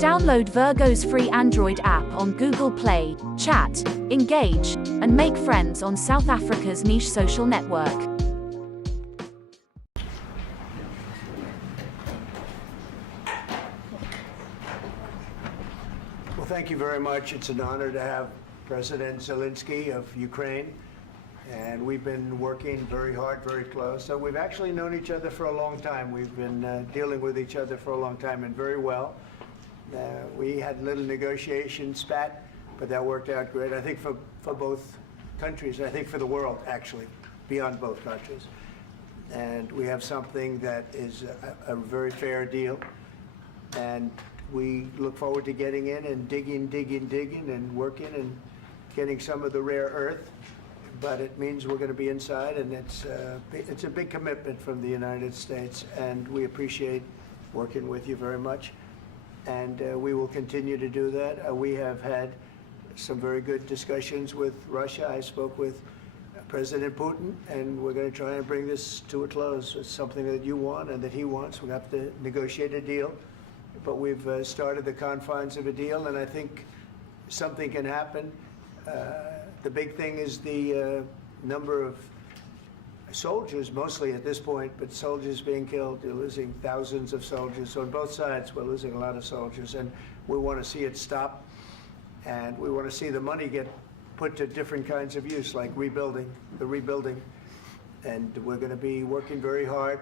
Download Virgo's free Android app on Google Play, chat, engage, and make friends on South Africa's niche social network. Well, thank you very much. It's an honor to have President Zelenskyy of Ukraine. And we've been working very hard, very close. So we've actually known each other for a long time. We've been dealing with each other for a long time and very well. We had a little negotiation spat, but that worked out great. I think for both countries, I think for the world, actually, beyond both countries. And we have something that is a very fair deal. And we look forward to getting in and digging and working and getting some of the rare earth. But it means we're going to be inside, and it's a big commitment from the United States, and we appreciate working with you very much. And we will continue to do that. We have had some very good discussions with Russia. I spoke with President Putin, and we're going to try and bring this to a close. It's something that you want and that he wants. We have to negotiate a deal, but we've started the confines of a deal, and I think something can happen. The big thing is the number of soldiers, mostly at this point, but soldiers being killed. You're losing thousands of soldiers. So on both sides, we're losing a lot of soldiers, and we want to see it stop. And we want to see the money get put to different kinds of use, like rebuilding. And we're going to be working very hard.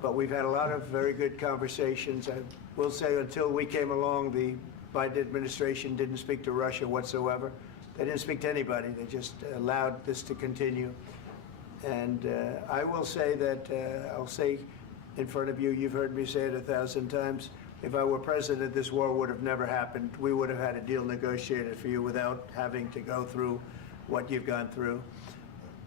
But we've had a lot of very good conversations. I will say until we came along, the Biden administration didn't speak to Russia whatsoever. They didn't speak to anybody. They just allowed this to continue. And I will say that, I'll say in front of you, you've heard me say it 1,000 times, if I were president, this war would have never happened. We would have had a deal negotiated for you without having to go through what you've gone through.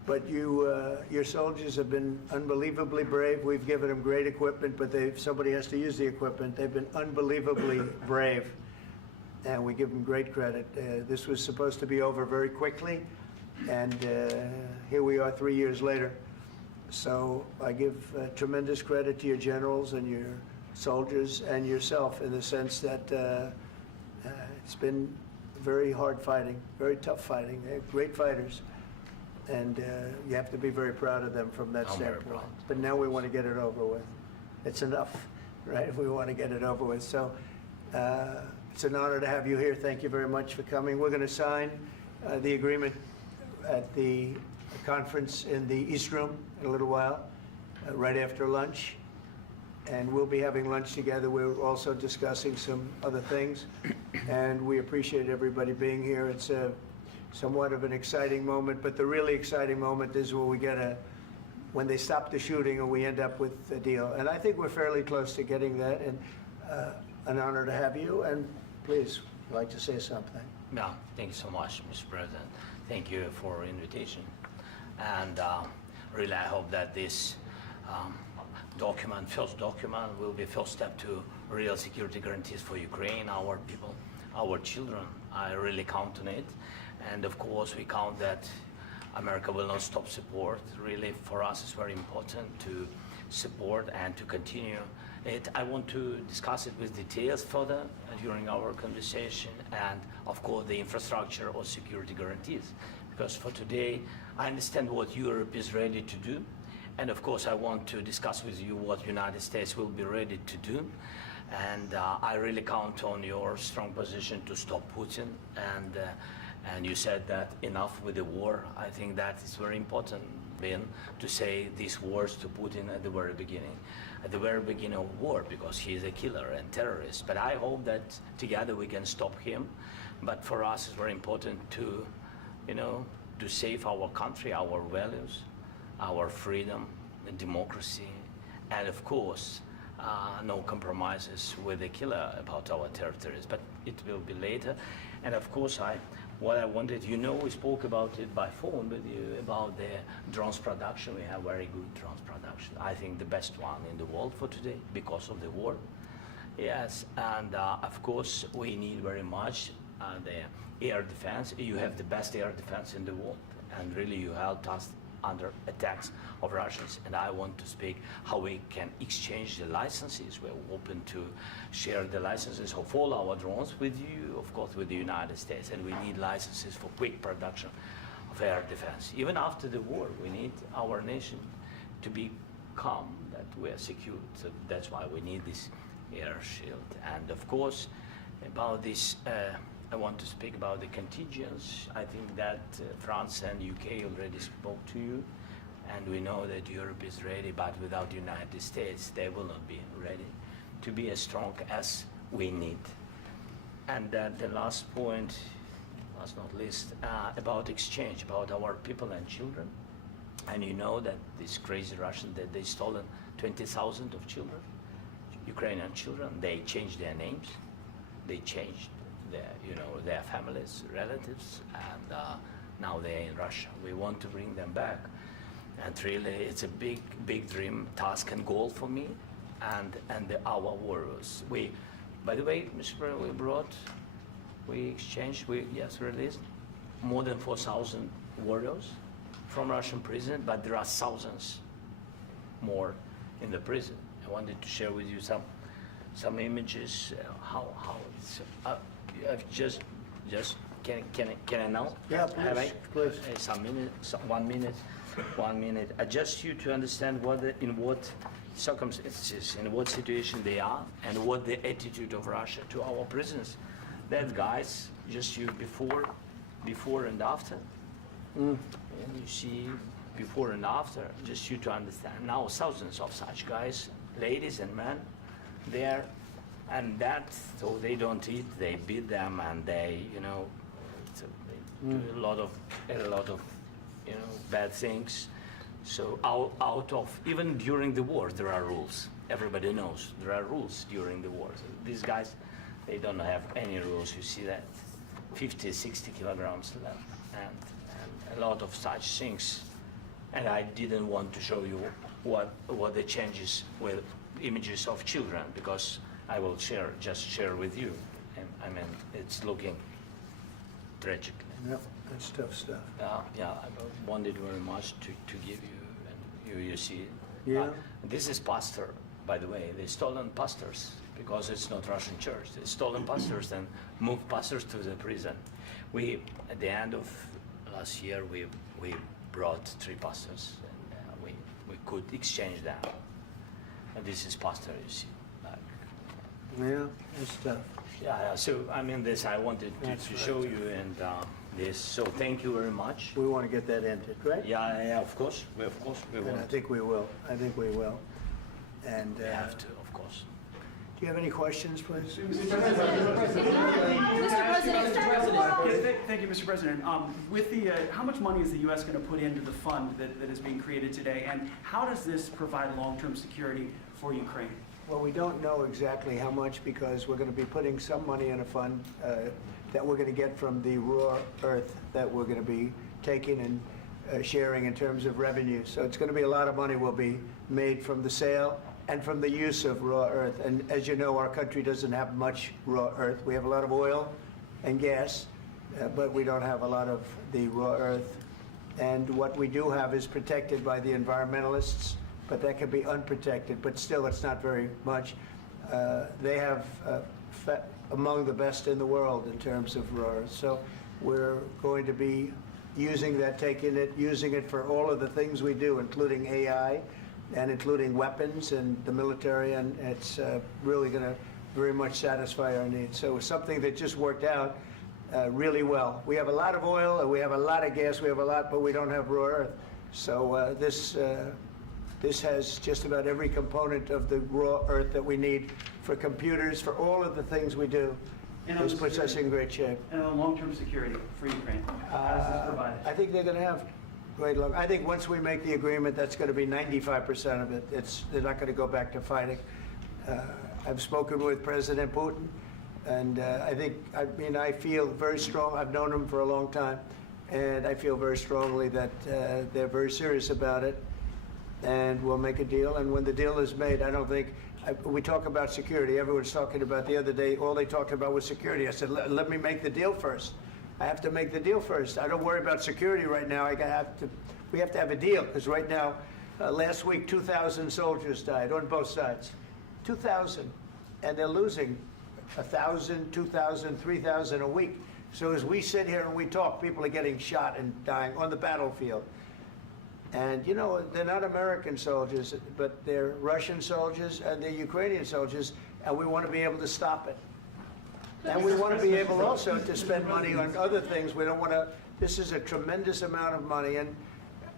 But your soldiers have been unbelievably brave. We've given them great equipment, but somebody has to use the equipment. They've been unbelievably brave. And we give them great credit. This was supposed to be over very quickly, and here we are 3 years later. So I give tremendous credit to your generals and your soldiers and yourself in the sense that it's been very hard fighting, very tough fighting. They're great fighters, and you have to be very proud of them from that standpoint. But now we want to get it over with. It's enough, right? We want to get it over with. So. It's an honor to have you here. Thank you very much for coming. We're going to sign the agreement at the conference in the East Room in a little while, right after lunch. And we'll be having lunch together. We're also discussing some other things. And we appreciate everybody being here. It's somewhat of an exciting moment, but the really exciting moment is when they stop the shooting and we end up with a deal. And I think we're fairly close to getting that. And an honor to have you, and please, I'd like to say something. Yeah, thank you so much, Mr. President. Thank you for the invitation. And really, I hope that this first document, will be first step to real security guarantees for Ukraine, our people, our children. I really count on it. And of course, we count that America will not stop support. Really, for us, it's very important to support and to continue it. I want to discuss it with details further during our conversation, and of course the infrastructure or security guarantees, because for today I understand what Europe is ready to do, and of course I want to discuss with you what United States will be ready to do. And I really count on your strong position to stop Putin, and you said that enough with the war. I think that is very important, Ben, to say these words to Putin at the very beginning of war, because he is a killer and terrorist. But I hope that together we can stop him. But for us, it's very important to, to save our country, our values, our freedom and democracy, and of course, no compromises with the killer about our territories. But it will be later. And of course, what I wanted, we spoke about it by phone with you about the drones production. We have very good drones production. I think the best one in the world for today because of the war. Yes, and of course we need very much the air defense. You have the best air defense in the world, and really you helped us under attacks of Russians, and I want to speak how we can exchange the licenses. We're open to share the licenses of all our drones with you, of course, with the United States, and we need licenses for quick production of air defense. Even after the war, we need our nation to be calm, that we are secure. So that's why we need this air shield. And of course, about this, I want to speak about the contingents. I think that France and UK already spoke to you, and we know that Europe is ready, but without the United States, they will not be ready to be as strong as we need. And the last point, last not least, about exchange, about our people and children. And you know that these crazy Russians, that they stolen 20,000 of children, Ukrainian children. They changed their names, they changed their families, relatives, and now they're in Russia. We want to bring them back, and really, it's a big dream, task, and goal for me, and our warriors. By the way, Mr. President, we released more than 4,000 warriors from Russian prison, but there are thousands more in the prison. I wanted to share with you some images. How it's just can I now? Yeah, please. Have I? Please. 1 minute. Just you to understand in what circumstances, in what situation they are, and what the attitude of Russia to our prisoners. That guys, just you before and after. And you see before and after, just you to understand. Now thousands of such guys, ladies and men, there, and so they don't eat, they beat them, and they do a lot of bad things. So out of, even during the war, there are rules. Everybody knows there are rules during the war. So these guys, they don't have any rules. You see that 50, 60 kilograms left, and a lot of such things. And I didn't want to show you what the changes with images of children, because I will just share with you. And I mean, it's looking tragic. Yep, that's tough stuff. Yeah, I wanted very much to give you, and you see. Yeah. This is pastor, by the way. They stolen pastors, because it's not Russian church. They stolen pastors and moved pastors to the prison. At the end of last year, we brought 3 pastors, and we could exchange them. And this is pastor, you see. Yeah, that's tough. Yeah. So I mean, this I wanted to show you, and this. So thank you very much. We want to get that ended, right? Yeah. Of course, we And want. I think we will. And We have to, of course. do you have any questions, please? Thank you, Mr. President. With how much money is the U.S. going to put into the fund that is being created today, and how does this provide long-term security for Ukraine? Well, we don't know exactly how much, because we're going to be putting some money in a fund that we're going to get from the raw earth that we're going to be taking and sharing in terms of revenue. So it's going to be a lot of money will be made from the sale and from the use of raw earth. And as you know, our country doesn't have much raw earth. We have a lot of oil and gas, but we don't have a lot of the raw earth. And what we do have is protected by the environmentalists, but that can be unprotected, but still it's not very much. They have among the best in the world in terms of raw earth. So we're going to be using that, using it for all of the things we do, including AI and including weapons and the military, and it's really going to very much satisfy our needs. So it's something that just worked out really well. We have a lot of oil, and we have a lot of gas, we have a lot, but we don't have raw earth. So this has just about every component of the raw earth that we need for computers, for all of the things we do. This puts us in great shape. And on long-term security for Ukraine, how does this provide it? I think they're going to have great luck. I think once we make the agreement, that's going to be 95% of it. They're not going to go back to fighting. I've spoken with President Putin, and I feel very strong. I've known him for a long time, and I feel very strongly that they're very serious about it, and we'll make a deal. And when the deal is made, I don't think, we talk about security. Everyone's talking about the other day, all they talked about was security. I said, let me make the deal first. I have to make the deal first. I don't worry about security right now. I have to we have to have a deal, because right now, last week, 2,000 soldiers died on both sides. 2,000. And they're losing 1,000, 2,000, 3,000 a week. So as we sit here and we talk, people are getting shot and dying on the battlefield. And, you know, they're not American soldiers, but they're Russian soldiers and they're Ukrainian soldiers, and we want to be able to stop it. And we want to be able also to spend money on other things. We don't want to, this is a tremendous amount of money, and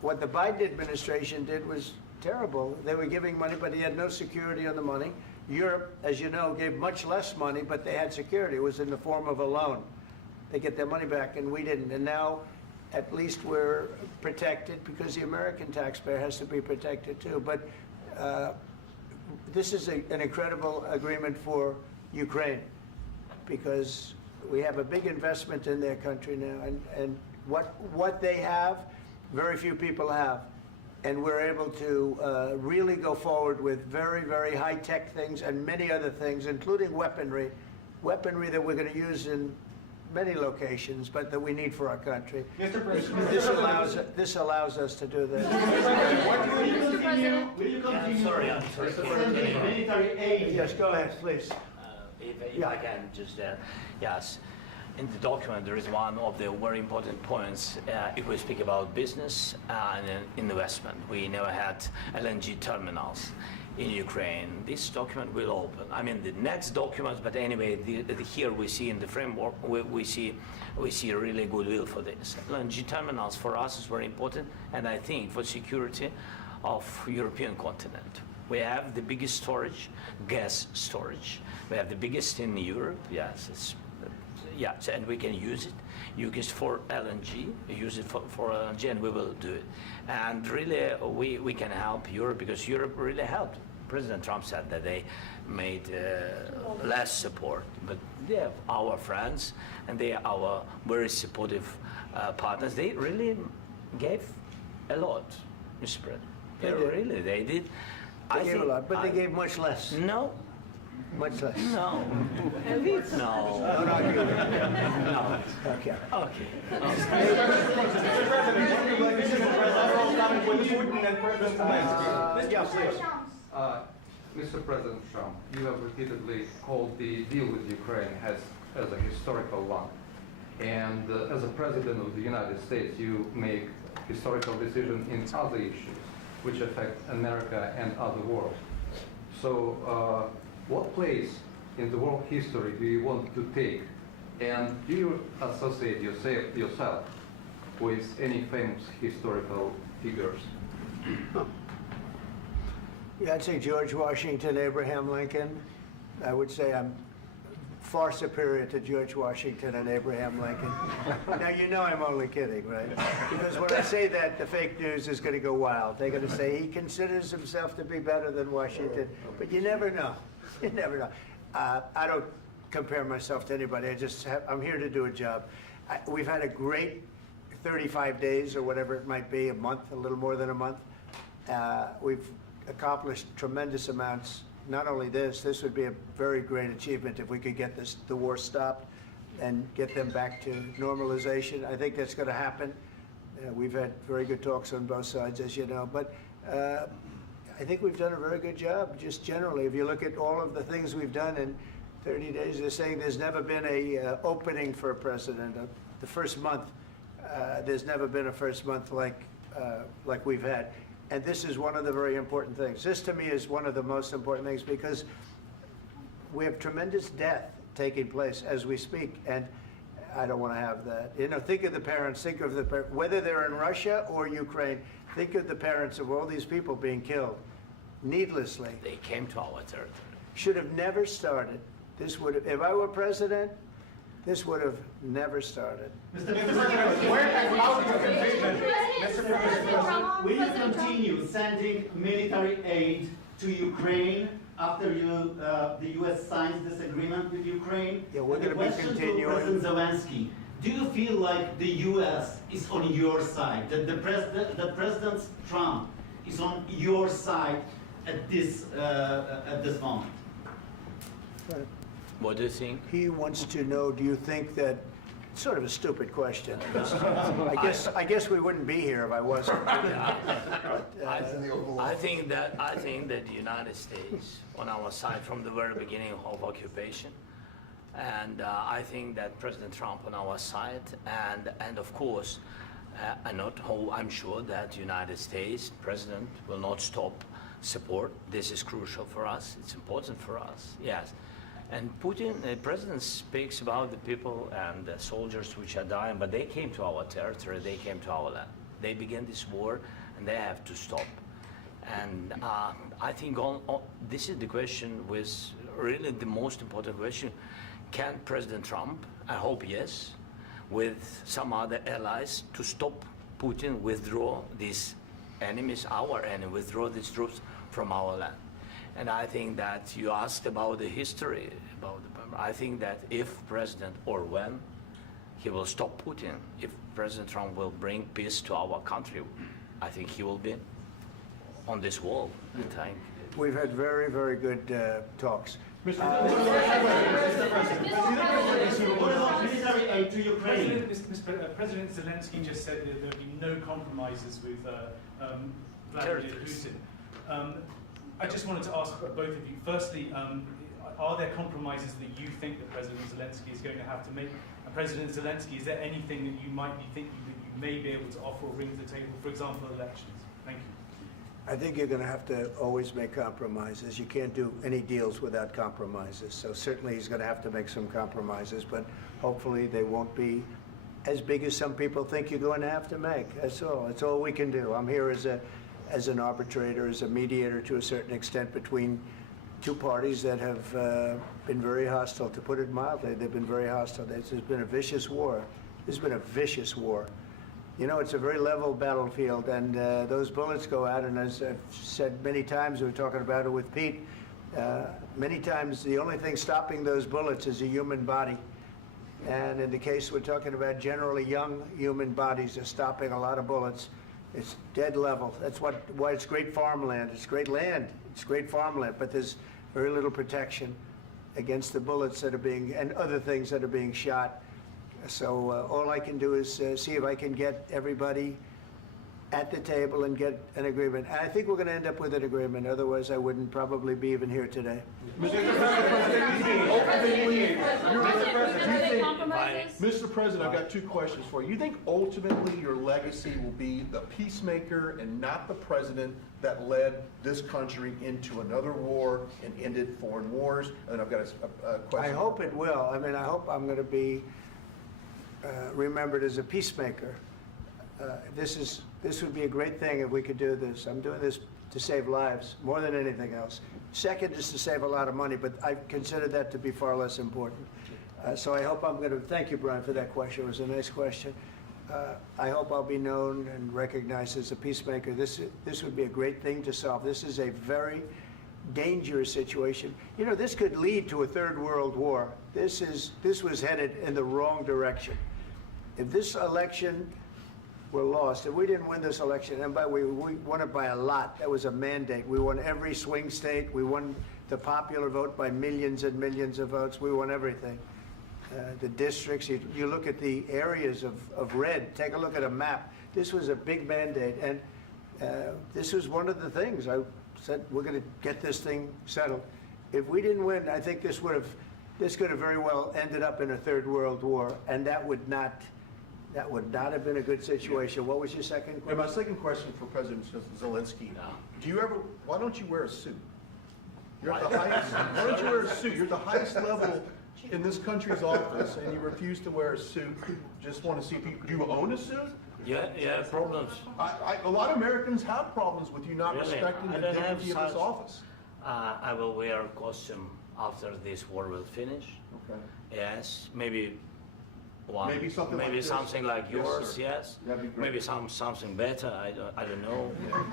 what the Biden administration did was terrible. They were giving money, but he had no security on the money. Europe, as you know, gave much less money, but they had security. It was in the form of a loan. They get their money back, and we didn't. And now, at least we're protected, because the American taxpayer has to be protected too. But this is an incredible agreement for Ukraine, because we have a big investment in their country now, and what they have, very few people have. And we're able to really go forward with very, very high-tech things and many other things, including weaponry that we're going to use in many locations, but that we need for our country. Mr. President, This allows us to do that. will you continue I'm sorry. sending military aid? Yes, go ahead, please. If I can just, yes. In the document, there is one of the very important points. If we speak about business and investment, we never had LNG terminals in Ukraine. This document will open. I mean, the next document, but anyway, here we see in the framework, we see really goodwill for this. LNG terminals for us is very important, and I think for security of European continent. We have the biggest storage, gas storage. We have the biggest in Europe. Yes, yes, and we can use it. Use it for LNG. Use it for LNG, and we will do it. And really, we can help Europe, because Europe really helped. President Trump said that they made less support, but they are our friends, and they are our very supportive partners. They really gave a lot, Mr. President. They did. They gave a lot, but they gave much less. No. Much less. No. No. Don't argue with me. No. Okay. Okay. Yeah, please. Mr. President Trump, you have repeatedly called the deal with Ukraine as a historical one. And as a President of the United States, you make historical decisions in other issues which affect America and other world. So what place in the world history do you want to take? And do you associate yourself with any famous historical figures? Yeah, I'd say George Washington, Abraham Lincoln. I would say I'm far superior to George Washington and Abraham Lincoln. Now, you know I'm only kidding, right? Because when I say that, the fake news is going to go wild. They're going to say he considers himself to be better than Washington. But you never know. You never know. I don't compare myself to anybody. I'm here to do a job. We've had a great 35 days or whatever it might be, a month, a little more than a month. We've accomplished tremendous amounts. Not only this would be a very great achievement if we could get the war stopped and get them back to normalization. I think that's going to happen. We've had very good talks on both sides, as you know. But I think we've done a very good job, just generally. If you look at all of the things we've done in 30 days, they're saying there's never been a opening for a president. The first month, there's never been a first month like we've had. And this is one of the very important things. This, to me, is one of the most important things, because we have tremendous death taking place as we speak, and I don't want to have that. You know, think of the parents, whether they're in Russia or Ukraine, think of the parents of all these people being killed needlessly. They came to our territory. Should have never started. This would have, if I were president, this would have never started. Mr. President, where has out your conviction? Mr. President, will you continue sending military aid to Ukraine after the U.S. signs this agreement with Ukraine? Yeah, we're And the going to be question continuing. to President Zelenskyy: do you feel like the U.S. is on your side? That the President Trump is on your side at this moment? What do you think? He wants to know, do you think that It's sort of a stupid question. I guess we wouldn't be here if I wasn't. I think that the United States on our side from the very beginning of occupation, and I think that President Trump on our side, and of course, I'm sure that United States President will not stop support. This is crucial for us. It's important for us. Yes. And Putin, the president speaks about the people and the soldiers which are dying, but they came to our territory, they came to our land. They began this war, and they have to stop. And I think this is the question, with really the most important question. Can President Trump, I hope yes, with some other allies, to stop Putin, withdraw these enemies, our enemy, withdraw these troops from our land? And I think that you asked about the history, I think that if President, or when, he will stop Putin, if President Trump will bring peace to our country, I think he will be on this wall. I think. We've had very, very good talks. What about military aid to Ukraine? President Zelenskyy just said that there would be no compromises with Vladimir Putin. I just wanted to ask both of you, firstly, are there compromises that you think that President Zelenskyy is going to have to make? And President Zelenskyy, is there anything that you might be thinking that you may be able to offer or bring to the table, for example, elections? Thank you. I think you're going to have to always make compromises. You can't do any deals without compromises. So certainly he's going to have to make some compromises, but hopefully they won't be as big as some people think you're going to have to make. That's all. That's all we can do. I'm here as an arbitrator, as a mediator to a certain extent between two parties that have been very hostile, to put it mildly. They've been very hostile. This has been a vicious war. This has been a vicious war. You know, it's a very level battlefield, and those bullets go out, and as I've said many times, we were talking about it with Pete, many times the only thing stopping those bullets is a human body. And in the case we're talking about, generally young human bodies are stopping a lot of bullets. It's dead level. That's why it's great farmland. It's great land. It's great farmland, but there's very little protection against the bullets that are being, and other things that are being shot. So all I can do is see if I can get everybody at the table and get an agreement. And I think we're going to end up with an agreement. Otherwise, I wouldn't probably be even here today. Mr. President, I've got two questions for you. You think ultimately your legacy will be the peacemaker and not the president that led this country into another war and ended foreign wars? And I've got a question. I hope it will. I mean, I hope I'm going to be remembered as a peacemaker. This would be a great thing if we could do this. I'm doing this to save lives more than anything else. Second is to save a lot of money, but I consider that to be far less important. So I hope I'm going to, thank you, Brian, for that question. It was a nice question. I hope I'll be known and recognized as a peacemaker. This would be a great thing to solve. This is a very dangerous situation. You know, this could lead to a third world war. This was headed in the wrong direction. If this election were lost, if we didn't win this election, and we won it by a lot, that was a mandate. We won every swing state. We won the popular vote by millions and millions of votes. We won everything. The districts, you look at the areas of red, take a look at a map. This was a big mandate, and this was one of the things. I said, we're going to get this thing settled. If we didn't win, I think this could have very well ended up in a third world war, and that would not have been a good situation. What was your second question? And my second question for President Zelenskyy, why don't you wear a suit? You're at the highest, why don't you wear a suit? You're at the highest level in this country's office, and you refuse to wear a suit. Just want to see if do you own a suit? Yeah, problems. A lot of Americans have problems with you not respecting the dignity of this office. I will wear a costume after this war will finish. Okay. Yes, maybe something like this? Something like yours. Sir. Yes. That'd be great. Maybe something better. I don't know.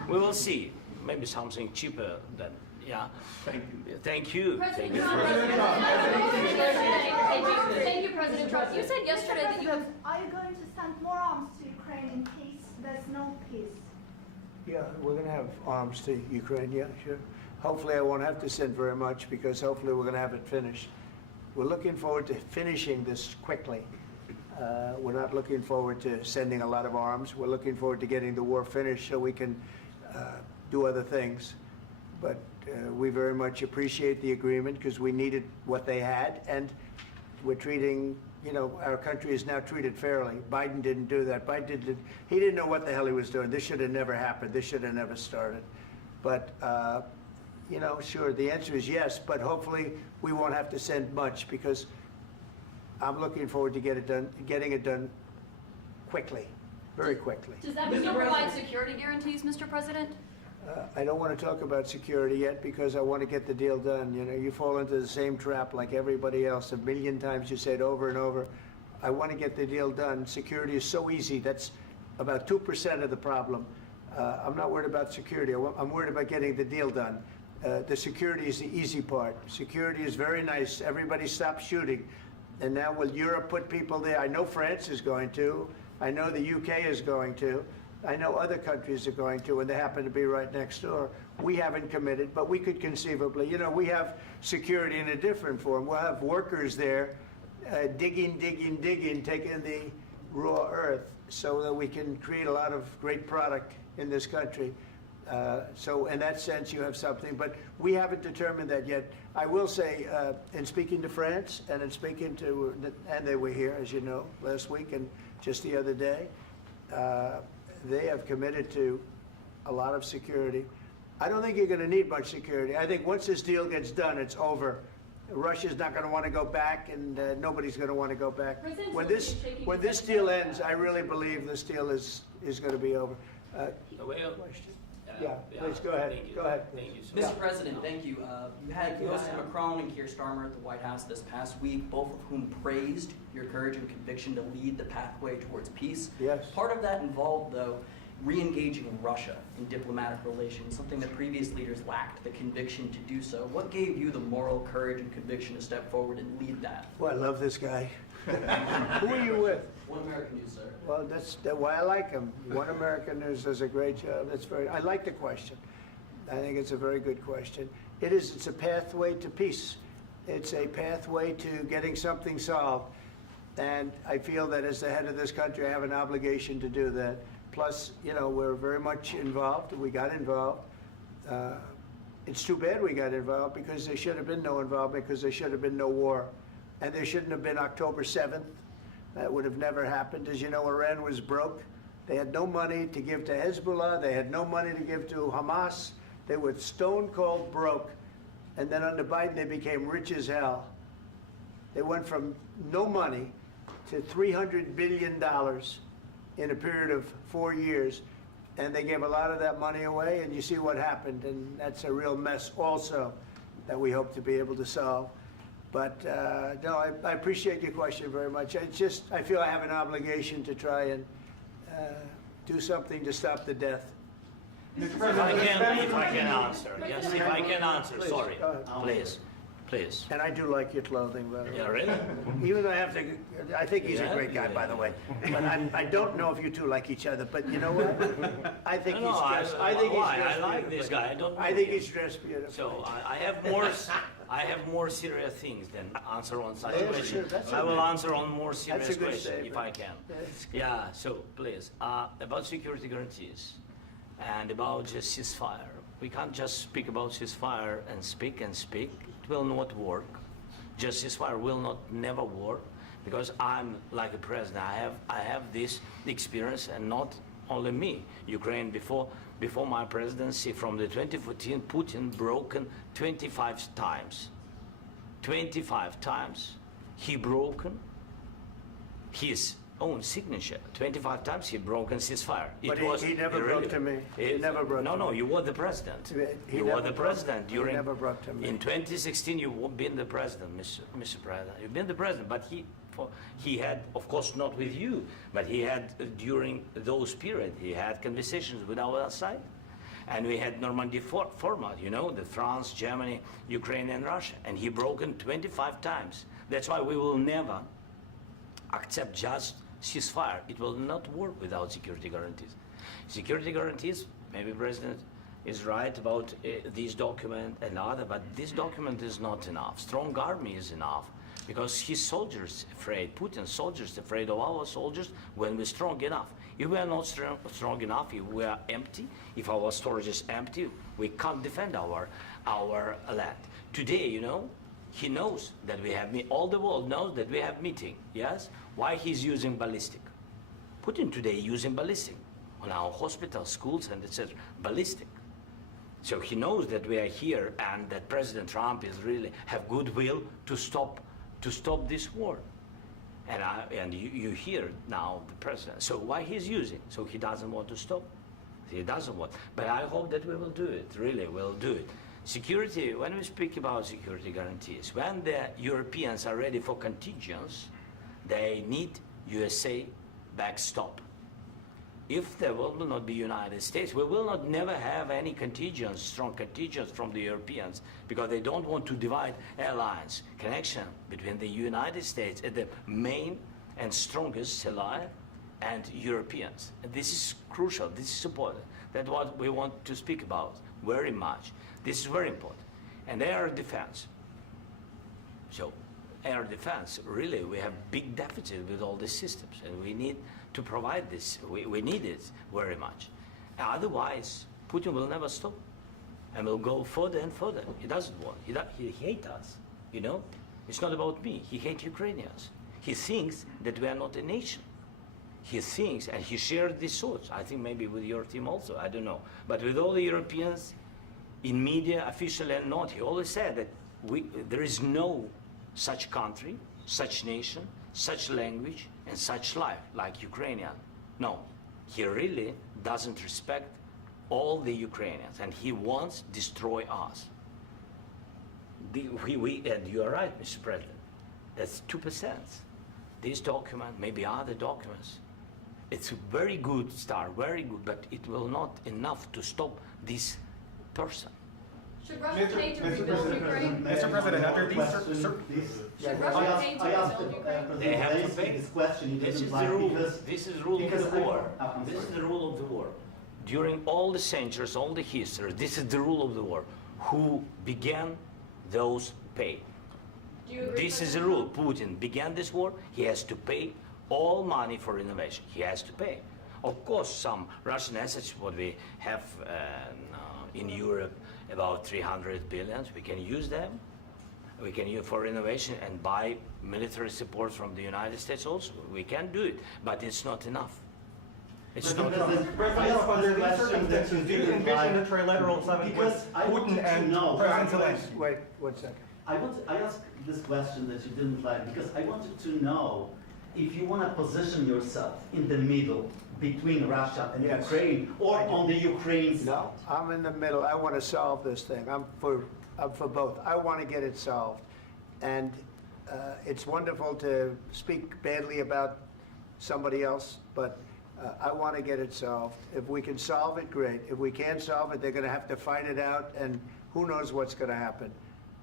We will see. Maybe something cheaper than. Yeah. Thank you. Thank you. President Trump. Thank you, President Trump. You said yesterday that you have. Are you going to send more arms to Ukraine in case there's no peace? Yeah, we're going to have arms to Ukraine, yeah, sure. Hopefully I won't have to send very much, because hopefully we're going to have it finished. We're looking forward to finishing this quickly. We're not looking forward to sending a lot of arms. We're looking forward to getting the war finished so we can do other things. But we very much appreciate the agreement because we needed what they had, and we're treating, you know, our country is now treated fairly. Biden didn't do that. He didn't know what the hell he was doing. This should have never happened. This should have never started. But, you know, sure, the answer is yes, but hopefully we won't have to send much because I'm looking forward to getting it done quickly, very quickly. Does that mean you'll provide security guarantees, Mr. President? I don't want to talk about security yet because I want to get the deal done. You know, you fall into the same trap like everybody else. A million times you say it over and over. I want to get the deal done. Security is so easy. That's about 2% of the problem. I'm not worried about security. I'm worried about getting the deal done. The security is the easy part. Security is very nice. Everybody stopped shooting. And now will Europe put people there? I know France is going to. I know the UK is going to. I know other countries are going to, and they happen to be right next door. We haven't committed, but we could conceivably. You know, we have security in a different form. We'll have workers there digging, taking the raw earth so that we can create a lot of great product in this country. So in that sense, you have something, but we haven't determined that yet. I will say, in speaking to France and in speaking to, and they were here, as you know, last week and just the other day, they have committed to a lot of security. I don't think you're going to need much security. I think once this deal gets done, it's over. Russia's not going to want to go back, and nobody's going to want to go back. When this deal ends, I really believe this deal is going to be over. Question? Yeah, please go ahead. Go ahead. Thank you. Mr. President, thank you. You had Joseph Macron and Keir Starmer at the White House this past week, both of whom praised your courage and conviction to lead the pathway towards peace. Yes. Part of that involved, though, re-engaging Russia in diplomatic relations, something that previous leaders lacked the conviction to do so. What gave you the moral courage and conviction to step forward and lead that? Well, I love this guy. Who are you with? One American News, sir. Well, that's why I like him. One American News does a great job. I like the question. I think it's a very good question. It's a pathway to peace. It's a pathway to getting something solved. And I feel that as the head of this country, I have an obligation to do that. Plus, you know, we're very much involved. We got involved. It's too bad we got involved because there should have been no involvement because there should have been no war. And there shouldn't have been October 7th. That would have never happened. As you know, Iran was broke. They had no money to give to Hezbollah. They had no money to give to Hamas. They were stone cold broke. And then under Biden, they became rich as hell. They went from no money to $300 billion in a period of 4 years. And they gave a lot of that money away, and you see what happened. And that's a real mess also that we hope to be able to solve. But no, I appreciate your question very much. I feel I have an obligation to try and do something to stop the death. If I can answer, yes, if I can answer, Please, sorry, go ahead. please. And I do like your clothing, by the way. Yeah, really? Even though I think he's a Yeah, great guy, yeah. by the way. But I don't know if you two like each other. But you know what? I think No, he's dressed. I think he's why? dressed I like beautifully. this guy. I don't know I think him. he's dressed beautifully. So I have more serious things than answer on such Yeah, questions. sure, that's I will okay. answer on more serious That's a good questions if statement. I can. That's good. Yeah. So please, about security guarantees and about just ceasefire. We can't just speak about ceasefire and speak. It will not work. Just ceasefire will not never work because I'm like a president. I have this experience, and not only me. Ukraine before my presidency, from the 2014, Putin broken 25 times. 25 times he broken his own signature. 25 times he broken ceasefire. But he never broke to me. He never broke to me. No, you were the president. He You never were the broke- president he during. never broke to me. In 2016, you've been the president, Mr. President. You've been the president, but he had, of course, not with you, but he had during those periods. He had conversations with our side, and we had Normandy format. You know, the France, Germany, Ukraine, and Russia, and he broken 25 times. That's why we will never accept just ceasefire. It will not work without security guarantees. Security guarantees, maybe President is right about this document and other, but this document is not enough. Strong army is enough. because his soldiers afraid, Putin's soldiers afraid of our soldiers when we're strong enough. If we are not strong enough, if we are empty, if our storage is empty, we can't defend our land. Today, you know, he knows that we have, all the world knows that we have meeting, yes? Why he's using ballistic? Putin today using ballistic on our hospitals, schools, and etc. Ballistic. So he knows that we are here and that President Trump is really have goodwill to stop this war. And you hear now the president. So why he's using? So he doesn't want to stop. He doesn't want. But I hope that we will do it. Really, we'll do it. Security. When we speak about security guarantees, when the Europeans are ready for contingents, they need USA backstop. If there will not be United States, we will not never have any contingents, strong contingents from the Europeans, because they don't want to divide alliance, connection between the United States and the main and strongest ally and Europeans. And this is crucial, this is important. That's what we want to speak about very much. This is very important. And air defense. So air defense, really, we have big deficit with all these systems, and we need to provide this. We need it very much. Otherwise, Putin will never stop, and will go further and further. He doesn't want. He hates us. You know, it's not about me. He hates Ukrainians. He thinks that we are not a nation. He thinks, and he shared these thoughts. I think maybe with your team also. I don't know, but with all the Europeans, in media, officially and not, he always said that there is no such country, such nation, such language, and such life like Ukrainian. No, he really doesn't respect all the Ukrainians, and he wants to destroy us. And you are right, Mr. President. That's 2%. This document, maybe other documents, it's a very good start, very good, but it will not enough to stop this person. Should Russia pay to rebuild Ukraine? Mr. President, under these Should Russia pay to rebuild Ukraine? They have to pay. This question you This is didn't the like rule. because This is the rule of because the war. I'm This is sorry. the rule of the war. During all the centuries, all the history, this is the rule of the war. Who began, those pay. Do you agree, This is the rule. Putin began this war. He has to pay all money for innovation. He has to pay. Of course, some Russian assets, what we have in Europe, about 300 billion, we can use them. We can use for innovation and buy military support from the United States also. We can do it, but it's not enough. It's not enough. President, under these circumstances, do you envision a trilateral summit with Because I wanted Putin to and know- President Zelenskyy? Wait 1 second. I asked this question that you didn't like because I wanted to know if you want to position yourself in the middle between Russia and Yes. Ukraine or on the Ukraine side. No, I'm in the middle. I want to solve this thing. I'm for both. I want to get it solved. And it's wonderful to speak badly about somebody else, but I want to get it solved. If we can solve it, great. If we can't solve it, they're going to have to fight it out, and who knows what's going to happen.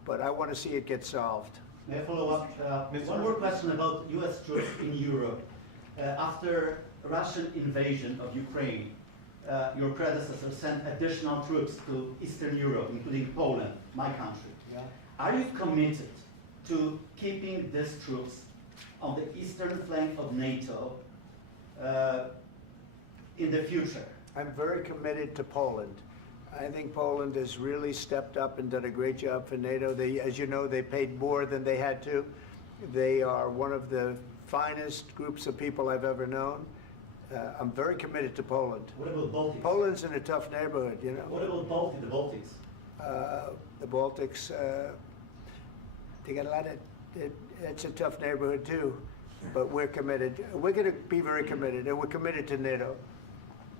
But I want to see it get solved. May I follow up? One more question about U.S. troops in Europe. After Russian invasion of Ukraine, your predecessor sent additional troops to Eastern Europe, including Poland, my country. Yeah. Are you committed to keeping these troops on the eastern flank of NATO in the future? I'm very committed to Poland. I think Poland has really stepped up and done a great job for NATO. They, as you know, they paid more than they had to. They are one of the finest groups of people I've ever known. I'm very committed to Poland. What about Baltics? Poland's in a tough neighborhood, you know. What about the Baltics? The Baltics, they got a lot of, it's a tough neighborhood too, but we're committed. We're going to be very committed, and we're committed to NATO.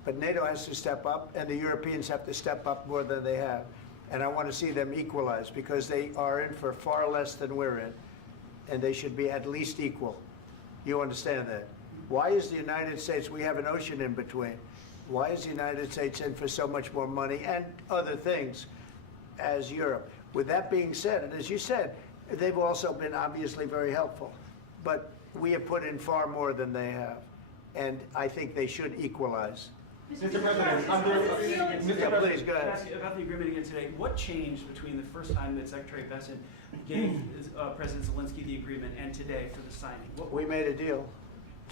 But NATO has to step up, and the Europeans have to step up more than they have. And I want to see them equalize, because they are in for far less than we're in, and they should be at least equal. You understand that? Why is the United States, we have an ocean in between, why is the United States in for so much more money and other things as Europe? With that being said, and as you said, they've also been obviously very helpful, but we have put in far more than they have, and I think they should equalize. Mr. President, Yeah, please, go Can I ahead. ask you about the agreement again today? What changed between the first time that Secretary Bessent gave President Zelenskyy the agreement and today for the signing? We made a deal.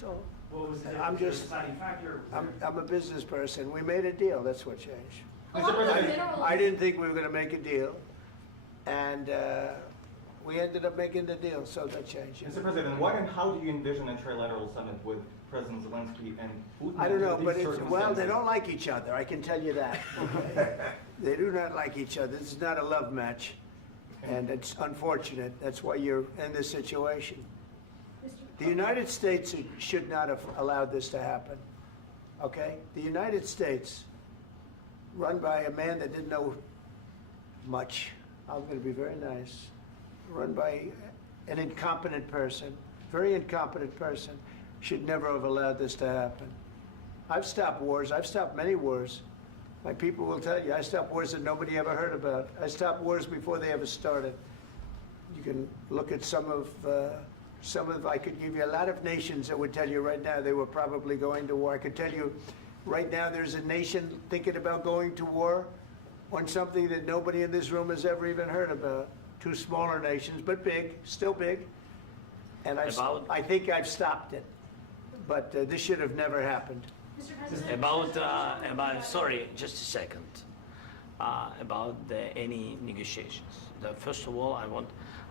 So What was the I'm just- deciding factor? I'm a business person. We made a deal. That's what changed. Along with minerals. I didn't think we were going to make a deal, and we ended up making the deal, so that changed. Mr. President, what and how do you envision a trilateral summit with President Zelenskyy and Putin? I don't know, under but these well, they circumstances? don't like each other, I can tell you that. Okay? They do not like each other. This is not a love match, and it's unfortunate. That's why you're in this situation. The United States should not have allowed this to happen, okay? The United States, run by a man that didn't know much, I'm going to be very nice, run by an incompetent person, very incompetent person, should never have allowed this to happen. I've stopped wars. I've stopped many wars. My people will tell you, I stopped wars that nobody ever heard about. I stopped wars before they ever started. You can look at some of, I could give you a lot of nations that would tell you right now they were probably going to war. I could tell you right now there's a nation thinking about going to war on something that nobody in this room has ever even heard about. Two smaller nations, but big, still big. And I think I've stopped it. But this should have never happened. Mr. President, Sorry, just a second. About any negotiations. First of all, I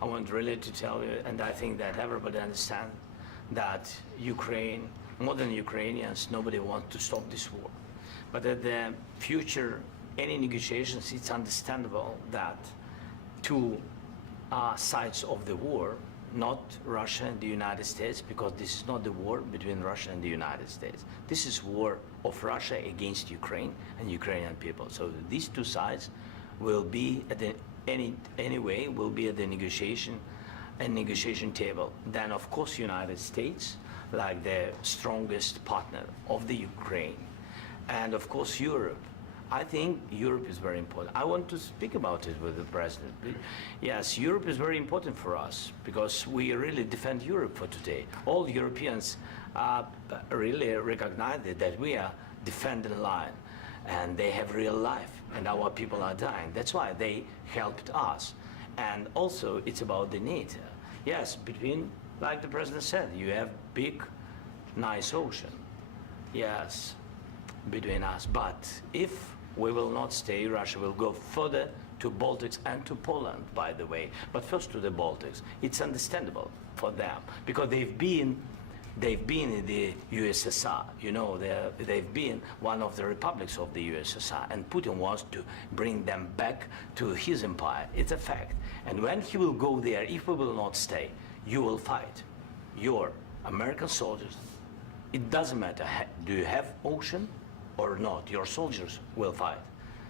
want really to tell you, and I think that everybody understands that Ukraine, modern Ukrainians, nobody wants to stop this war. But at the future, any negotiations, it's understandable that two sides of the war, not Russia and the United States, because this is not the war between Russia and the United States. This is war of Russia against Ukraine and Ukrainian people. So these two sides will be at the anyway will be at the negotiation table. Then of course United States, like the strongest partner of the Ukraine, and of course Europe. I think Europe is very important. I want to speak about it with the president. Yes, Europe is very important for us because we really defend Europe for today. All Europeans really recognize that we are defending line, and they have real life, and our people are dying. That's why they helped us. And also, it's about the need. Yes, between, like the president said, you have big, nice ocean. Yes, between us. But if we will not stay, Russia will go further to Baltics and to Poland, by the way. But first to the Baltics. It's understandable for them because they've been in the USSR. You know, they've been one of the republics of the USSR, and Putin wants to bring them back to his empire. It's a fact. And when he will go there, if we will not stay, you will fight. Your American soldiers, it doesn't matter, do you have ocean or not, your soldiers will fight.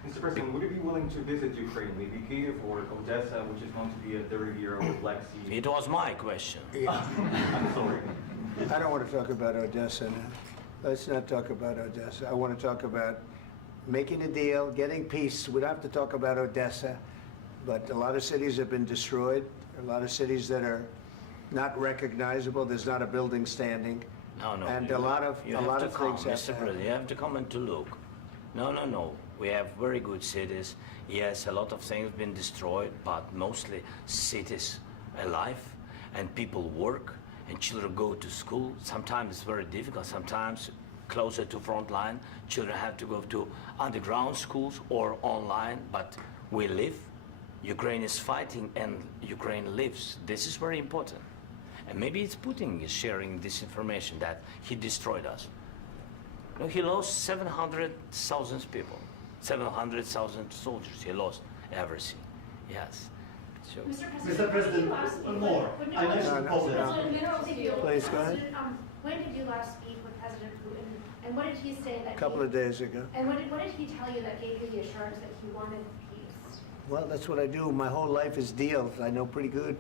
Mr. President, would you be willing to visit Ukraine, maybe Kyiv or Odessa, which is known to be at the riviera of the Black Sea? It was my question. I'm sorry. I don't want to talk about Odessa now. Let's not talk about Odessa. I want to talk about making a deal, getting peace. We don't have to talk about Odessa, but a lot of cities have been destroyed. A lot of cities that are not recognizable. There's not a building standing. No. And a lot of things have Mr. to happen. President, you have to come and to look. No. We have very good cities. Yes, a lot of things have been destroyed, but mostly cities alive, and people work, and children go to school. Sometimes it's very difficult. Sometimes closer to front line, children have to go to underground schools or online, but we live. Ukraine is fighting, and Ukraine lives. This is very important. And maybe it's Putin is sharing this information that he destroyed us. No, he lost 700,000 people, 700,000 soldiers. He lost everything. Yes. So, Mr. President, more. I mentioned Poland. Please, go ahead. When did you last speak with President Putin, and what did he say that? A couple of days ago. And what did he tell you that gave you the assurance that he wanted peace? Well, that's what I do. My whole life is deals. I know pretty good.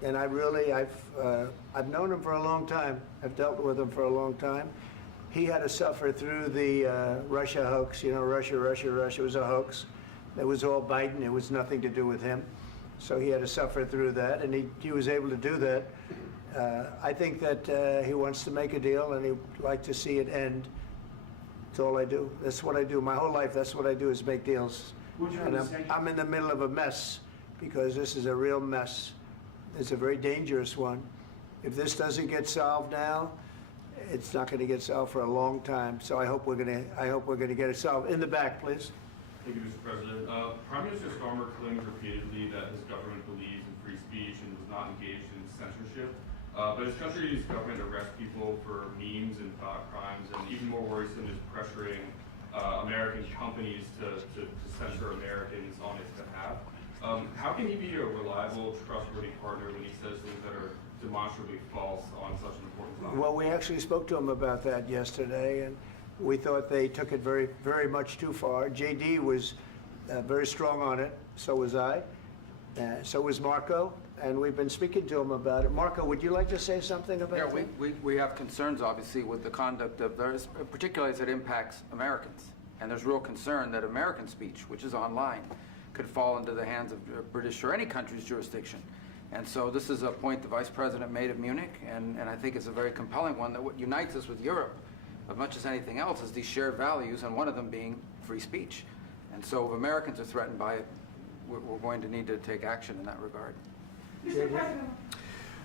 And I've known him for a long time. I've dealt with him for a long time. He had to suffer through the Russia hoax. You know, Russia was a hoax. It was all Biden. It was nothing to do with him. So he had to suffer through that, and he was able to do that. I think that he wants to make a deal, and he'd like to see it end. That's all I do. That's what I do. My whole life, that's what I do is make deals. And I'm in the middle of a mess because this is a real mess. It's a very dangerous one. If this doesn't get solved now, it's not going to get solved for a long time. So I hope we're going to get it solved. In the back, please. Thank you, Mr. President. Prime Minister Starmer claims repeatedly that his government believes in free speech and was not engaged in censorship. But his country's government arrests people for memes and thought crimes, and even more worrisome is pressuring American companies to censor Americans on its behalf. How can he be a reliable, trustworthy partner when he says things that are demonstrably false on such an important topic? Well, we actually spoke to him about that yesterday, and we thought they took it very, very much too far. JD was very strong on it. So was I. So was Marco. And we've been speaking to him about it. Marco, would you like to say something about that? Yeah, we have concerns, obviously, with the conduct of those, particularly as it impacts Americans. And there's real concern that American speech, which is online, could fall into the hands of British or any country's jurisdiction. And so this is a point the Vice President made at Munich, and I think it's a very compelling one that what unites us with Europe, as much as anything else, is these shared values, and one of them being free speech. And so if Americans are threatened by it, we're going to need to take action in that regard. Mr. President.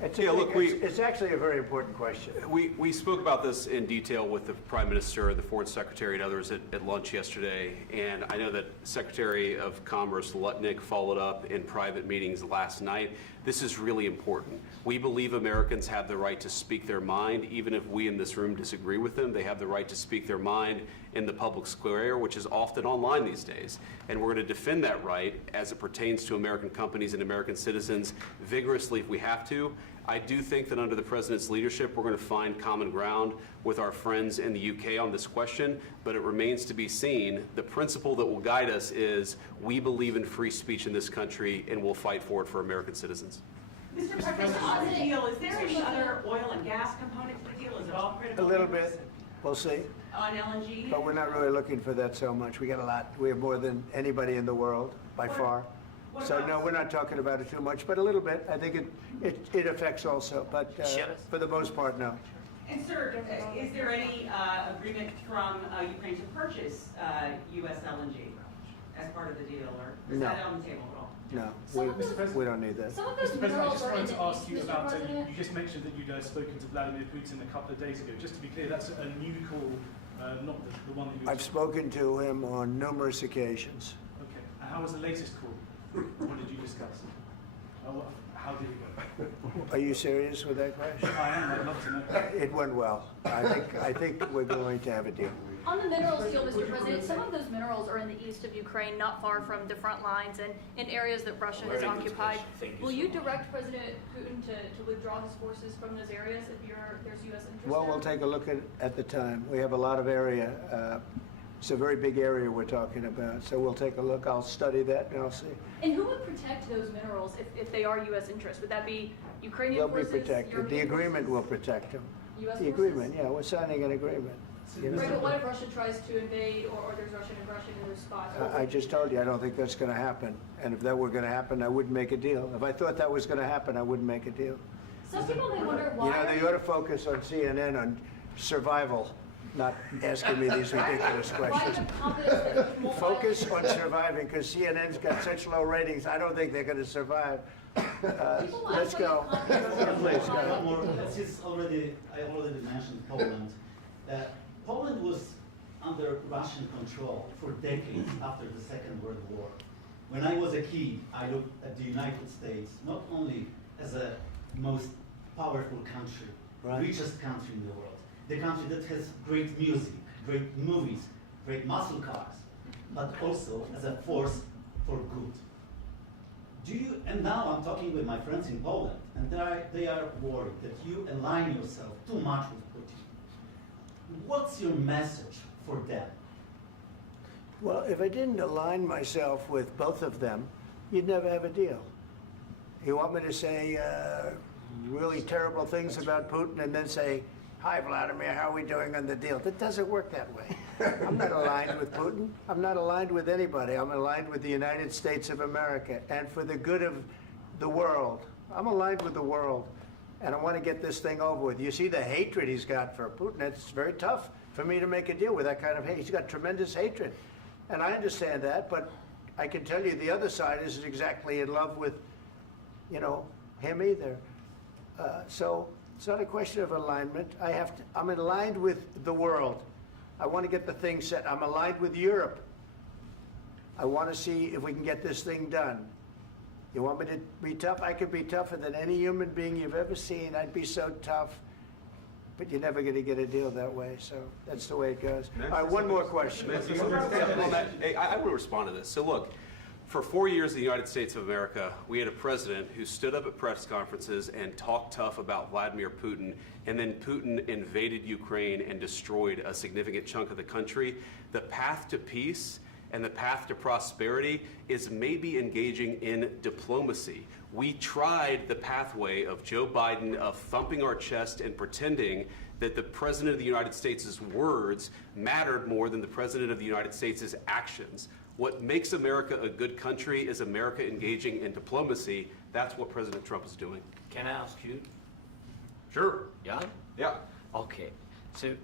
It's actually a very important question. We spoke about this in detail with the Prime Minister, the Foreign Secretary, and others at lunch yesterday. And I know that Secretary of Commerce Lutnick followed up in private meetings last night. This is really important. We believe Americans have the right to speak their mind, even if we in this room disagree with them. They have the right to speak their mind in the public square, which is often online these days. And we're going to defend that right as it pertains to American companies and American citizens vigorously if we have to. I do think that under the President's leadership, we're going to find common ground with our friends in the UK on this question, but it remains to be seen. The principle that will guide us is we believe in free speech in this country, and we'll fight for it for American citizens. Mr. President, on the deal, is there any other oil and gas component to the deal? Is it all critical? A little bit. We'll see. On LNG? But we're not really looking for that so much. We got a lot. We have more than anybody in the world, by far. So no, we're not talking about it too much, but a little bit. I think it affects also, but for the most part, no. And sir, is there any agreement from Ukraine to purchase U.S. LNG as part of the deal, or is that on the table at all? No, we don't need that. Mr. President, I just wanted to ask you about, you just mentioned that you'd spoken to Vladimir Putin a couple of days ago. Just to be clear, that's a new call, not the one that you... I've spoken to him on numerous occasions. Okay. And how was the latest call? What did you discuss? How did it go? Are you serious with that question? I am. I'd love to know. It went well. I think we're going to have a deal. On the minerals deal, Mr. President, some of those minerals are in the east of Ukraine, not far from the front lines and in areas that Russia has occupied. Will you direct President Putin to withdraw his forces from those areas if there's U.S. interest Well, there? we'll take a look at the time. We have a lot of area. It's a very big area we're talking about, so we'll take a look. I'll study that and I'll see. And who would protect those minerals if they are U.S. interests? Would that be Ukrainian They'll forces? be protected. European The agreement forces? will protect them. US The forces? agreement, yeah, we're signing an agreement. You know? Right, but what if Russia tries to invade or there's Russian aggression in those spots? I just told you, I don't think that's going to happen. And if that were going to happen, I wouldn't make a deal. If I thought that was going to happen, I wouldn't make a deal. Some people may wonder why. You know, they ought to focus on CNN on survival, not asking me these ridiculous questions. Focus on surviving, because CNN's got such low ratings, I don't think they're going to survive. Let's go. Please, go ahead. I already mentioned Poland. Poland was under Russian control for decades after the Second World War. When I was a kid, I looked at the United States not only as a most powerful country, richest country in the world, the country that has great music, great movies, great muscle cars, but also as a force for good. And now I'm talking with my friends in Poland, and they are worried that you align yourself too much with Putin. What's your message for them? Well, if I didn't align myself with both of them, you'd never have a deal. You want me to say really terrible things about Putin and then say, "Hi, Vladimir, how are we doing on the deal?" That doesn't work that way. I'm not aligned with Putin. I'm not aligned with anybody. I'm aligned with the United States of America and for the good of the world. I'm aligned with the world, and I want to get this thing over with. You see the hatred he's got for Putin. It's very tough for me to make a deal with that kind of hate. He's got tremendous hatred. And I understand that, but I can tell you the other side isn't exactly in love with, you know, him either. So it's not a question of alignment. I'm aligned with the world. I want to get the thing set. I'm aligned with Europe. I want to see if we can get this thing done. You want me to be tough? I could be tougher than any human being you've ever seen. I'd be so tough. But you're never going to get a deal that way, so that's the way it goes. All right, one more question. Hey, I will respond to this. So look, for 4 years in the United States of America, we had a president who stood up at press conferences and talked tough about Vladimir Putin, and then Putin invaded Ukraine and destroyed a significant chunk of the country. The path to peace and the path to prosperity is maybe engaging in diplomacy. We tried the pathway of Joe Biden of thumping our chest and pretending that the President of the United States' words mattered more than the President of the United States' actions. What makes America a good country is America engaging in diplomacy. That's what President Trump is doing. Can I ask you? Sure. Yeah? Yeah. Okay. So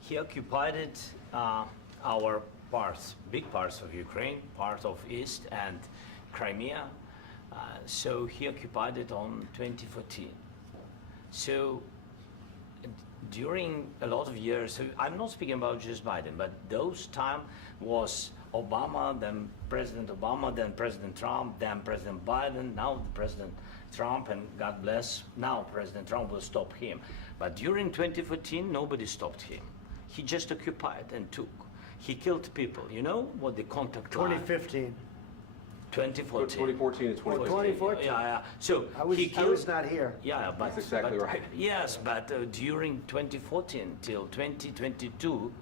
he occupied our parts, big parts of Ukraine, part of East and Crimea. So he occupied it on 2014. So during a lot of years, so I'm not speaking about just Biden, but those time was Obama, then President Obama, then President Trump, then President Biden, now President Trump, and God bless, now President Trump will stop him. But during 2014, nobody stopped him. He just occupied and took. He killed people. You know what the contact line? 2015. 2014 2014. and 2015. 2014. Yeah. So I was not here. Yeah, but that's exactly right. Yes, but during 2014 till 2022,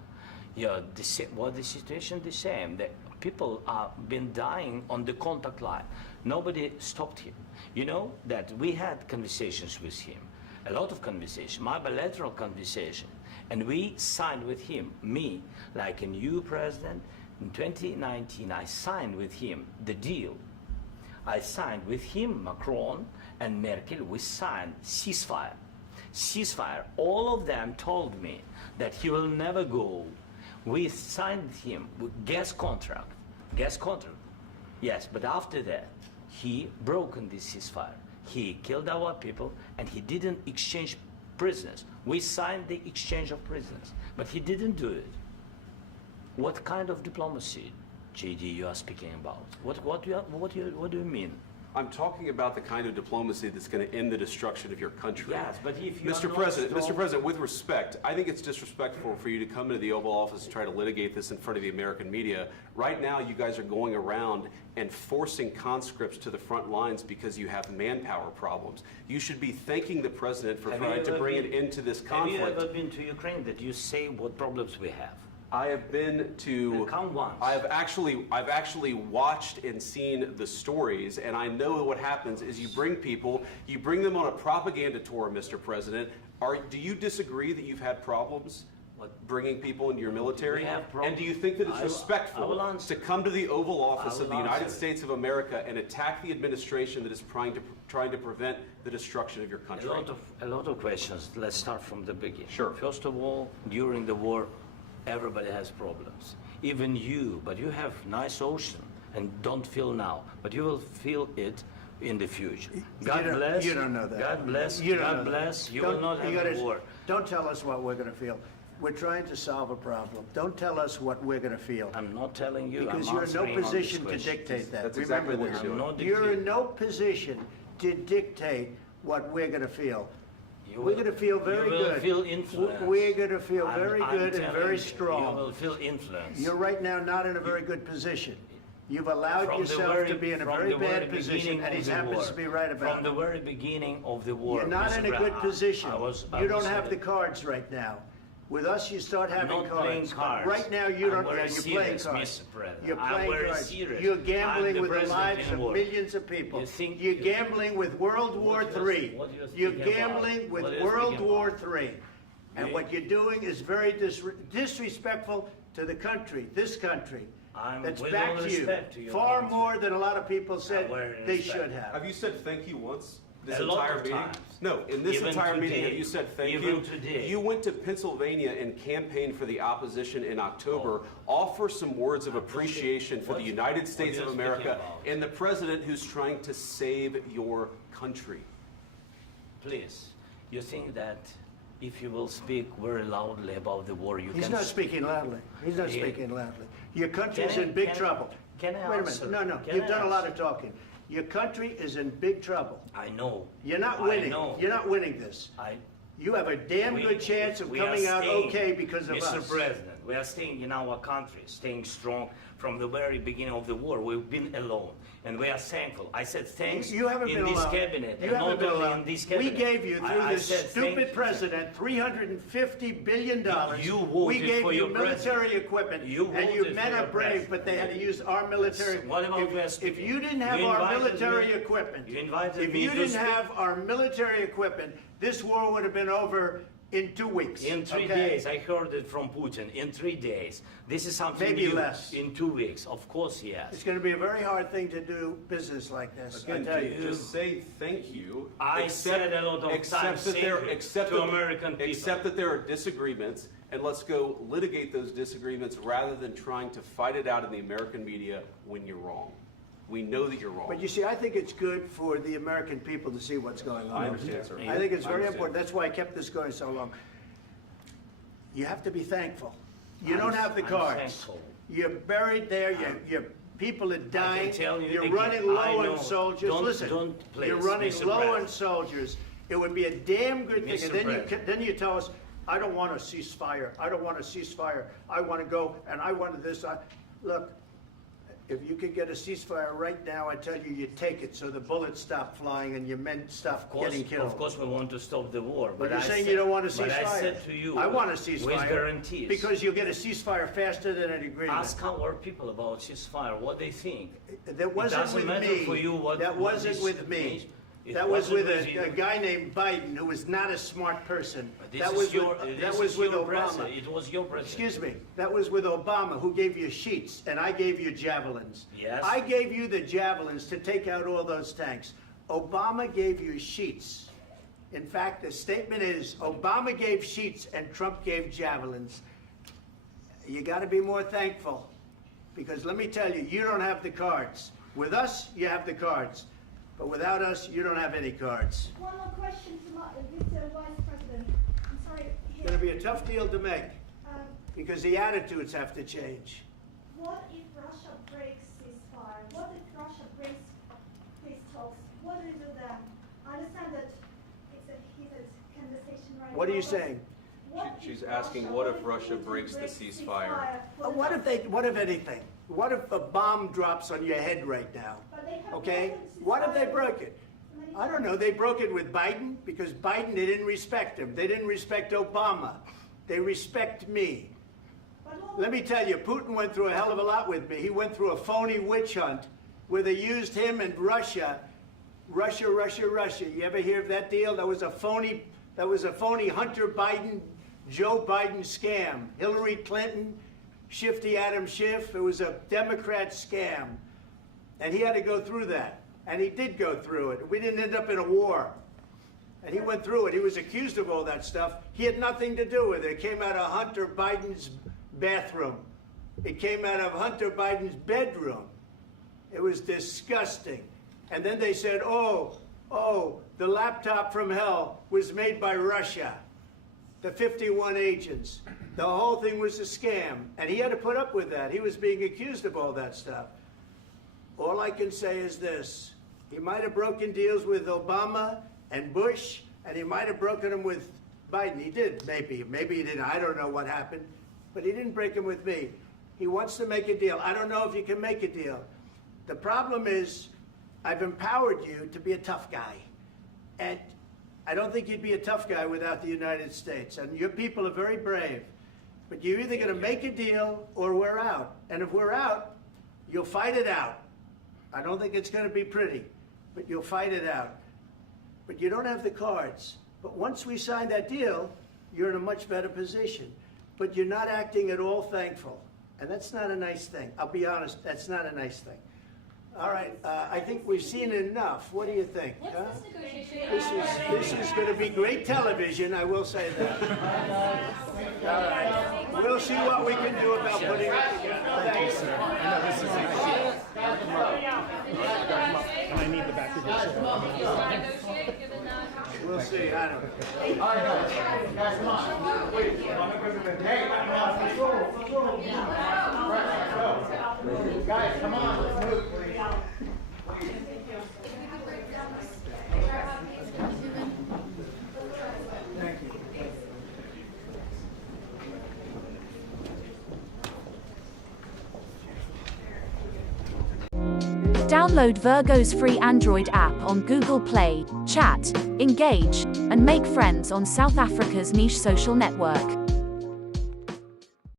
yeah, the situation the same. The people have been dying on the contact line. Nobody stopped him. You know that we had conversations with him, a lot of conversation, my bilateral conversation, and we signed with him, me, like a new president. In 2019, I signed with him the deal. I signed with him, Macron and Merkel, we signed ceasefire. Ceasefire. All of them told me that he will never go. We signed with him with gas contract. Gas contract. Yes, but after that, he broken this ceasefire. He killed our people and he didn't exchange prisoners. We signed the exchange of prisoners, but he didn't do it. What kind of diplomacy, JD, you are speaking about? What do you mean? I'm talking about the kind of diplomacy that's going to end the destruction of your country. Yes, but if you Mr. President, with respect, I think it's disrespectful for you to come into the Oval Office and try to litigate this in front of the American media. Right now, you guys are going around and forcing conscripts to the front lines because you have manpower problems. You should be thanking the President for trying to bring an end to this conflict. Have you ever been to Ukraine that you say what problems we have? I have been to. Come once. I've actually watched and seen the stories, and I know what happens is you bring them on a propaganda tour, Mr. President. Do you disagree that you've had problems bringing people into your military? And do you think that it's respectful to come to the Oval Office of the United States of America and attack the administration that is trying to prevent the destruction of your country? A lot of questions. Let's start from the beginning. Sure. First of all, during the war, everybody has problems. Even you, but you have nice ocean and don't feel now, but you will feel it in the future. God bless. You don't know that. God bless. You don't God know bless. that. You will not have a war. Don't tell us what we're going to feel. We're trying to solve a problem. Don't tell us what we're going to feel. I'm not telling you. Because I'm you're in no answering on position this to question. dictate that. That's Remember exactly what this. you're doing. You're in no position to dictate what we're going to feel. We're going to feel very good. You will feel influence. We're going to feel very good and very strong. You will feel influence. You're right now not in a very good position. You've allowed yourself to be in a very bad position, and he happens to be right about it. From the very beginning of the war. You're not in a good position. I You don't have the cards right now. With us, you start having not cards. playing cards. Right now, you don't. I'm very You're serious, playing cards. Mr. President. You're I'm playing very cards. serious. You're I'm gambling the with the president lives in of war. millions of people. You think You're you- gambling with World War III. what you're You're speaking about? gambling with What you're World speaking War about? III. And You- what you're doing is very disrespectful to the country, this country. That's with back all to you. respect to your Far country. more than a lot of people said We're in they respect. should have. Have you said thank you once? this A lot entire of meeting? times. No, in this Even entire meeting, today. have you said thank Even you? today. You went to Pennsylvania and campaigned for the opposition in October. Offer some words of appreciation for the United States what of you're speaking America about. and the president who's trying to save your country. Please, you think that if you will speak very loudly about the war, you He's can... not speaking loudly. He's not Yeah. speaking loudly. Your country is Can I- in big can- trouble. can I Wait a answer? minute. No, Can you've I done a lot answer? of talking. Your country is in big trouble. I know. You're not I winning. know. You're not winning this. You have a damn good chance of we are coming out staying, okay because of Mr. us. President, we are staying in our country, staying strong from the very beginning of the war. We've been alone, and we are thankful. I said thanks You haven't in been this alone. cabinet, You and haven't not been only alone. in this We cabinet. gave you, through I this said thank stupid president, $350 billion. You voted we gave for you your military president. equipment, You and you voted men for are your brave, president. but they had to use our military. What about West If you Virginia? didn't have You our invited military me- equipment, You invited if me you to didn't speak. have our military equipment, this war would have been over in 2 weeks. In 3 okay? days, I heard it from Putin. In 3 days, this is something Maybe new. less. In 2 weeks, of course, yes. It's going to be a very hard thing to do business like this. I Again, tell you. just say thank you. I said a lot of accept times that thank there, you accept to that- American people. Accept that there are disagreements, and let's go litigate those disagreements rather than trying to fight it out in the American media when you're wrong. We know that you're wrong. But you see, I think it's good for the American people to see what's going on. I understand, sir. I think it's I very understand. important. That's why I kept this going so long. You have to be thankful. You I'm- don't have the I'm cards. thankful. You're buried there. Your people are dying. tell you You're again, running I low know. on soldiers. Don't- Listen, don't, please, you're running Mr. low on President. soldiers. It would be a damn good thing. Mr. And then President. then you tell us, I don't want a ceasefire. I don't want a ceasefire. I want to go and I want this. Look, if you could get a ceasefire right now, I tell you, you take it so the bullets stop flying and your men stop getting killed. Of course, we want to stop the war. But you're I saying said- you don't want a ceasefire. But I said to you, I want a ceasefire. with guarantees. Because you'll get a ceasefire faster than an agreement. Ask our people about ceasefire, what they think. That wasn't it doesn't with matter me. for you what That what wasn't this with me. means. It That was wasn't with you. a guy named Biden who was not a smart person. This That is was your, with, this that was is with your Obama. president. It was your president. Excuse me. That was with Obama, who gave you sheets, and I gave you javelins. Yes. I gave you the javelins to take out all those tanks. Obama gave you sheets. In fact, the statement is Obama gave sheets and Trump gave javelins. You got to be more thankful, because let me tell you, you don't have the cards. With us, you have the cards. But without us, you don't have any cards. One more question to Mr. Vice President. I'm sorry. It's going to be a tough deal to make, Um, because the attitudes have to change. What if Russia breaks ceasefire? What if Russia breaks peace talks? What do you do then? I understand that it's a heated conversation right now. What are you but saying? what She's if asking, what if Putin Russia breaks the breaks ceasefire? What if anything? What if a bomb drops on your head right now? But they have Okay? broken What if they ceasefire broke it? many I don't know. They broke it with Biden because Biden, they didn't respect him. They didn't respect Obama. They respect me. Let me tell you, Putin went through a hell of a lot with me. He went through a phony witch hunt where they used him and Russia. Russia. You ever hear of that deal? That was a phony Hunter Biden, Joe Biden scam. Hillary Clinton, Shifty Adam Schiff. It was a Democrat scam. And he had to go through that. And he did go through it. We didn't end up in a war. And he went through it. He was accused of all that stuff. He had nothing to do with it. It came out of Hunter Biden's bathroom. It came out of Hunter Biden's bedroom. It was disgusting. And then they said, oh, the laptop from hell was made by Russia. The 51 agents. The whole thing was a scam. And he had to put up with that. He was being accused of all that stuff. All I can say is this. He might have broken deals with Obama and Bush, and he might have broken them with Biden. He did, maybe. Maybe he didn't. I don't know what happened. But he didn't break them with me. He wants to make a deal. I don't know if you can make a deal. The problem is, I've empowered you to be a tough guy. And I don't think you'd be a tough guy without the United States. And your people are very brave. But you're either going to make a deal or we're out. And if we're out, you'll fight it out. I don't think it's going to be pretty, but you'll fight it out. But you don't have the cards. But once we sign that deal, you're in a much better position. But you're not acting at all thankful. And that's not a nice thing. I'll be honest, that's not a nice thing. All right, I think we've seen enough. What do you think? What's huh? this negotiation? This is going to be great television, I will say that. All right. We'll see what we can do about putting it together. Thank you, sir. I know this is I need the back of your chair. Negotiate, given that. We'll see, I don't know. All right, guys, come on. Wait, hey, let's go. Guys, come on, let's move, please. Download Virgo's free Android app on Google Play, chat, engage, and make friends on South Africa's niche social network.